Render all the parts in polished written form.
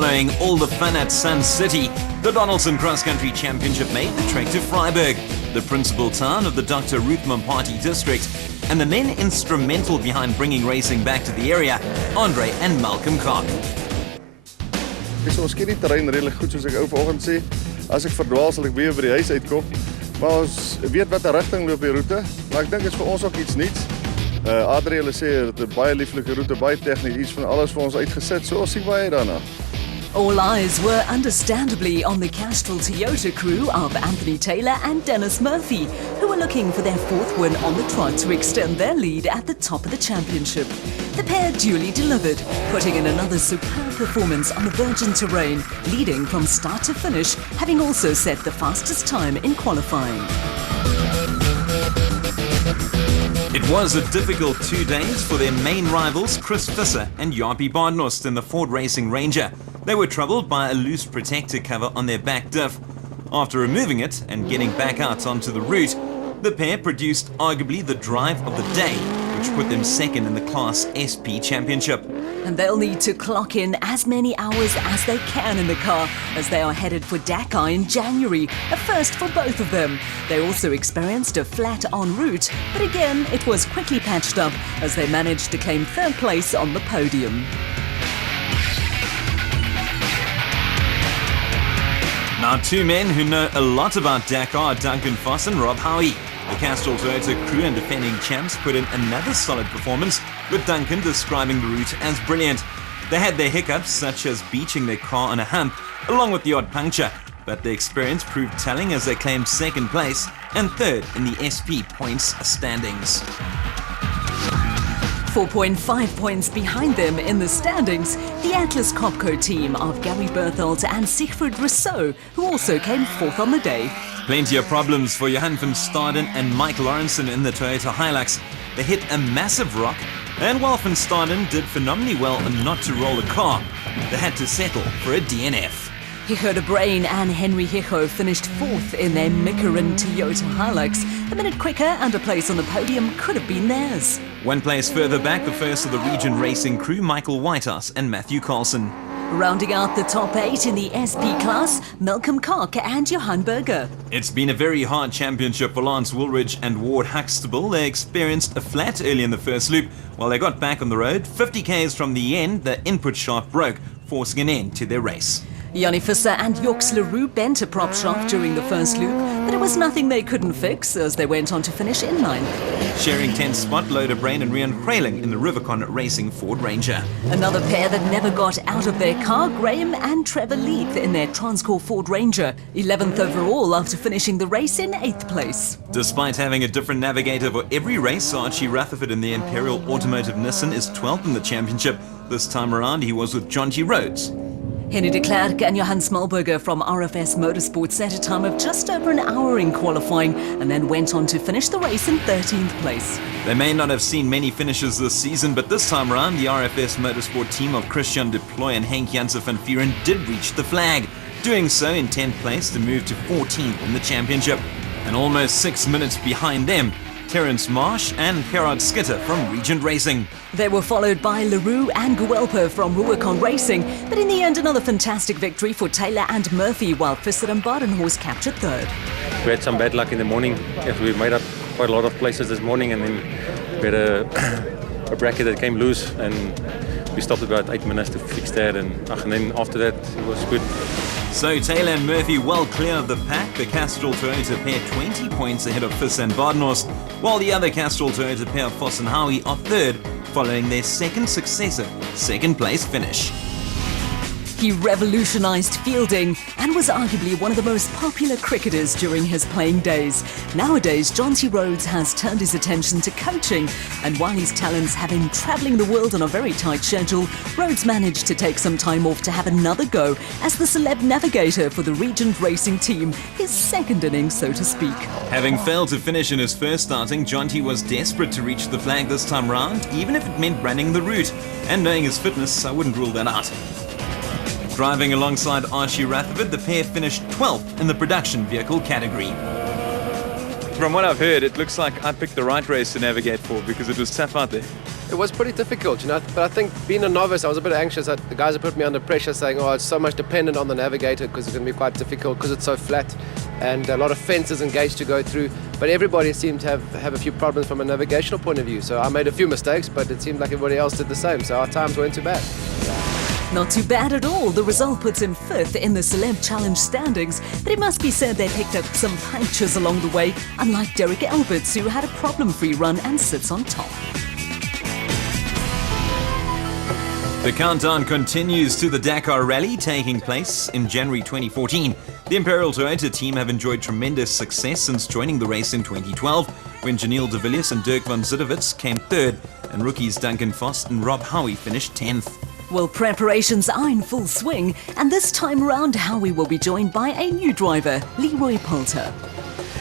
Following all the fun at Sun City, the Donaldson Cross Country Championship made the trek to Vryburg, the principal town of the Dr. Ruth Mompati district, and the men instrumental behind bringing racing back to the area, Andre and Malcolm Koch. Ons ken die terrein redelijk goed, soos ek ou vanoggend sê. As ek verdwaal, sal ek weer by die huis uitkom. Maar ons weet wat 'n rigting loop die roete, maar ek dink dit is vir ons ook iets niets. Adrie hulle sê dit 'n baie lieflike roete, baie tegnies, iets van alles vir ons uitgesit. So ons sien baie daarna. All eyes were understandably on the Castrol Toyota crew of Anthony Taylor and Dennis Murphy, who were looking for their fourth win on the trot to extend their lead at the top of the championship. The pair duly delivered, putting in another superb performance on the virgin terrain, leading from start to finish, having also set the fastest time in qualifying. It was a difficult 2 days for their main rivals, Chris Visser and Jaapie Baarnost in the Ford Racing Ranger. They were troubled by a loose protector cover on their back diff. After removing it and getting back out onto the route, the pair produced arguably the drive of the day, which put them second in the Class SP Championship. And they'll need to clock in as many hours as they can in the car as they are headed for Dakar in January, a first for both of them. They also experienced a flat en route, but again it was quickly patched up as they managed to claim third place on the podium. Now, two men who know a lot about Dakar, Duncan Foss and Rob Howie. The Castrol Toyota crew and defending champs put in another solid performance, with Duncan describing the route as brilliant. They had their hiccups, such as beaching their car on a hump, along with the odd puncture, but the experience proved telling as they claimed second place and third in the SP points standings. 4.5 points behind them in the standings, the Atlas Copco team of Gary Berthold and Siegfried Rousseau, who also came fourth on the day. Plenty of problems for Johan van Staden and Mike Lawrenson in the Toyota Hilux. They hit a massive rock, and while van Staden did phenomenally well not to roll the car, they had to settle for a DNF. Hicho Brain and Henry Hicho finished fourth in their Mickerin Toyota Hilux. A minute quicker and a place on the podium could have been theirs. One place further back, the first of the region racing crew, Michael Whitehouse and Matthew Carlson. Rounding out the top 8 in the SP class, Malcolm Koch and Johan Berger. It's been a very hard championship for Lance Woolridge and Ward Huxtable. They experienced a flat early in the first loop. While they got back on the road, 50 k's from the end, the input shaft broke, forcing an end to their race. Yanni Visser and Joks Leroux bent a prop shaft during the first loop, but it was nothing they couldn't fix as they went on to finish in ninth. Sharing 10th spot, Loder Brain and Rian Krailing in the Rivercon Racing Ford Ranger. Another pair that never got out of their car, Graham and Trevor Leith in their Transcore Ford Ranger, 11th overall after finishing the race in 8th place. Despite having a different navigator for every race, Archie Rutherford in the Imperial Automotive Nissan is 12th in the championship. This time around, he was with John G. Rhodes. Henny de Klerk and Johan Smallberger from RFS Motorsport set a time of just over an hour in qualifying and then went on to finish the race in 13th place. They may not have seen many finishes this season, but this time around, the RFS Motorsport team of Christian de Ploy and Henk Janssen van Vuren did reach the flag, doing so in 10th place to move to 14th in the championship. And almost 6 minutes behind them, Terence Marsh and Gerard Skitter from Regent Racing. They were followed by Leroux and Guelper from Ruacon Racing, but in the end another fantastic victory for Taylor and Murphy, while Visser and Badenhorst captured third. We had some bad luck in the morning. Yes, we made up quite a lot of places this morning, and then we had a bracket that came loose, and we stopped about 8 minutes to fix that, and then after that it was good. So Taylor and Murphy well clear of the pack. The Castrol Toyota pair 20 points ahead of Visser and Badenhorst, while the other Castrol Toyota pair of Foss and Howie are third, following their second successive second place finish. He revolutionised fielding and was arguably one of the most popular cricketers during his playing days. Nowadays, John T. Rhodes has turned his attention to coaching, and while his talents have him travelling the world on a very tight schedule, Rhodes managed to take some time off to have another go as the celeb navigator for the Regent Racing team, his second innings, so to speak. Having failed to finish in his first starting, John T. was desperate to reach the flag this time round, even if it meant running the route. And knowing his fitness, I wouldn't rule that out. Driving alongside Archie Rutherford, the pair finished 12th in the production vehicle category. From what I've heard, it looks like I picked the right race to navigate for because it was tough out there. It was pretty difficult, you know, but I think being a novice, I was a bit anxious that the guys have put me under pressure saying, oh, it's so much dependent on the navigator because it's going to be quite difficult because it's so flat and a lot of fences and gates to go through. But everybody seemed to have a few problems from a navigational point of view. So I made a few mistakes, but it seemed like everybody else did the same. So our times weren't too bad. Not too bad at all. The result puts him 5th in the Celeb Challenge standings, but it must be said they picked up some punctures along the way, unlike Derek Alberts, who had a problem-free run and sits on top. The countdown continues to the Dakar Rally taking place in January 2014. The Imperial Toyota team have enjoyed tremendous success since joining the race in 2012, when Janiel de Villiers and Dirk van Zijdewits came 3rd, and rookies Duncan Voss and Rob Howie finished 10th. Well, preparations are in full swing, and this time around, Howie will be joined by a new driver, Leroy Poulter.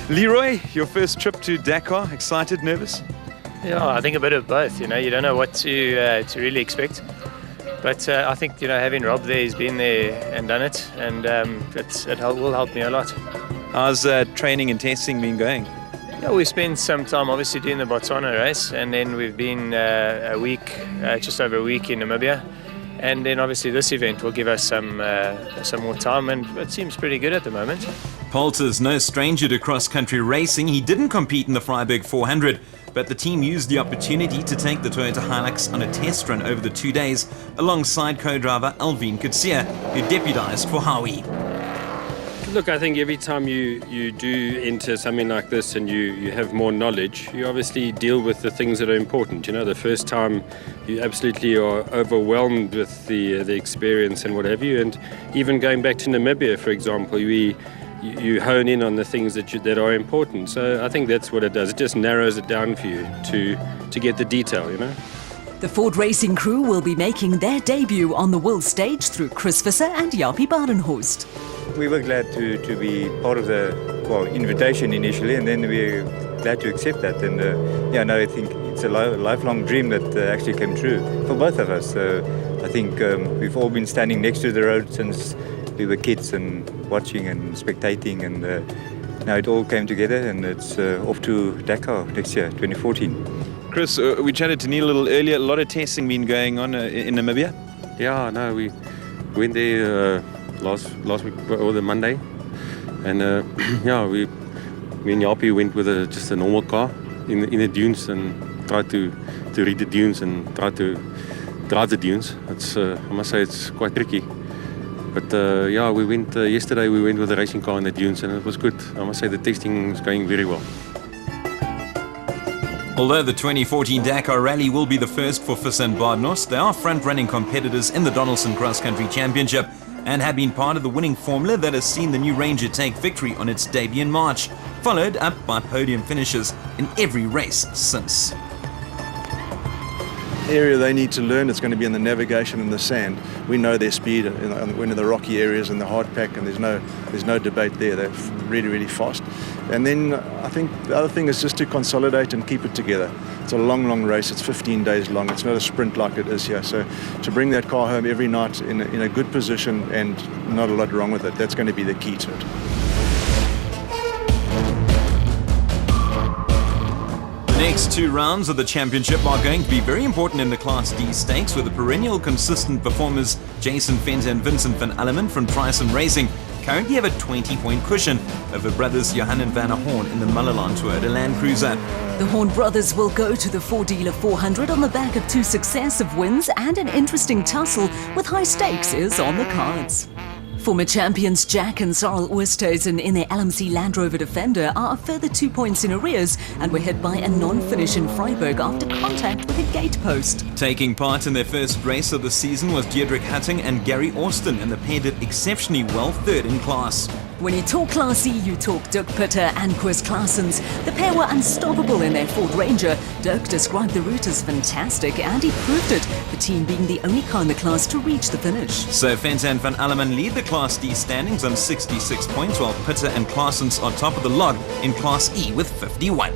Leroy, your first trip to Dakar, excited, nervous? Yeah, I think a bit of both. You know, you don't know what to really expect. But I think, you know, having Rob there, he's been there and done it, and it will help me a lot. How's training and testing been going? Yeah, we spent some time obviously doing the Botswana race, and then we've been a week, just over a week in Namibia. And then obviously this event will give us some more time, and it seems pretty good at the moment. Poulter's no stranger to cross-country racing. He didn't compete in the Vryburg 400, but the team used the opportunity to take the Toyota Hilux on a test run over the 2 days, alongside co-driver Alvin Kutsia, who deputised for Howie. Look, I think every time you do enter something like this and you have more knowledge, you obviously deal with the things that are important. You know, the first time you absolutely are overwhelmed with the experience and what have you. And even going back to Namibia, for example, you hone in on the things that are important. So I think that's what it does. It just narrows it down for you to get the detail, you know. The Ford Racing crew will be making their debut on the world stage through Chris Visser and Jaapie Badenhorst. We were glad to be part of the invitation initially, and then we're glad to accept that. And I think it's a lifelong dream that actually came true for both of us. I think we've all been standing next to the road since we were kids and watching and spectating, and now it all came together, and it's off to Dakar next year, 2014. Chris, we chatted to Neil a little earlier. A lot of testing been going on in Namibia. Yeah, no, we went there last week or the Monday, and yeah, me and Jaapie went with just a normal car in the dunes and tried to read the dunes and try to drive the dunes. It's I must say it's quite tricky, but yeah, we went yesterday. We went with a racing car in the dunes, and it was good. I must say the testing is going very well. Although the 2014 Dakar Rally will be the first for Visser and Badenhorst, they are front-running competitors in the Donaldson Cross Country Championship and have been part of the winning formula that has seen the new Ranger take victory on its debut in March, followed up by podium finishes in every race since. The area they need to learn is going to be in the navigation and the sand. We know their speed in the rocky areas and the hard pack, and there's no debate there. They're really, really fast. And then I think the other thing is just to consolidate and keep it together. It's a long, long race. It's 15 days long. It's not a sprint like it is here. So to bring that car home every night in a good position and not a lot wrong with it, that's going to be the key to it. The next 2 rounds of the championship are going to be very important in the Class D stakes, with the perennial consistent performers Jason Fenton and Vincent van Alleman from Tryson Racing currently have a 20-point cushion over brothers Johan and Van der Horn in the Mullilan Toyota Land Cruiser. The Horn brothers will go to the four-dealer 400 on the back of 2 successive wins, and an interesting tussle with high stakes is on the cards. Former champions Jack and Sarel Oosthuizen in their LMC Land Rover Defender are a further 2 points in arrears and were hit by a non-finish in Vryburg after contact with a gate post. Taking part in their first race of the season was Deirdre Hutting and Gary Austin, and the pair did exceptionally well, 3rd in class. When you talk Class E, you talk Dirk Pitter and Koos Claessens. The pair were unstoppable in their Ford Ranger. Dirk described the route as fantastic, and he proved it, the team being the only car in the class to reach the finish. So Fenton and Van Alleman lead the Class D standings on 66 points, while Pitter and Claessens are top of the log in Class E with 51.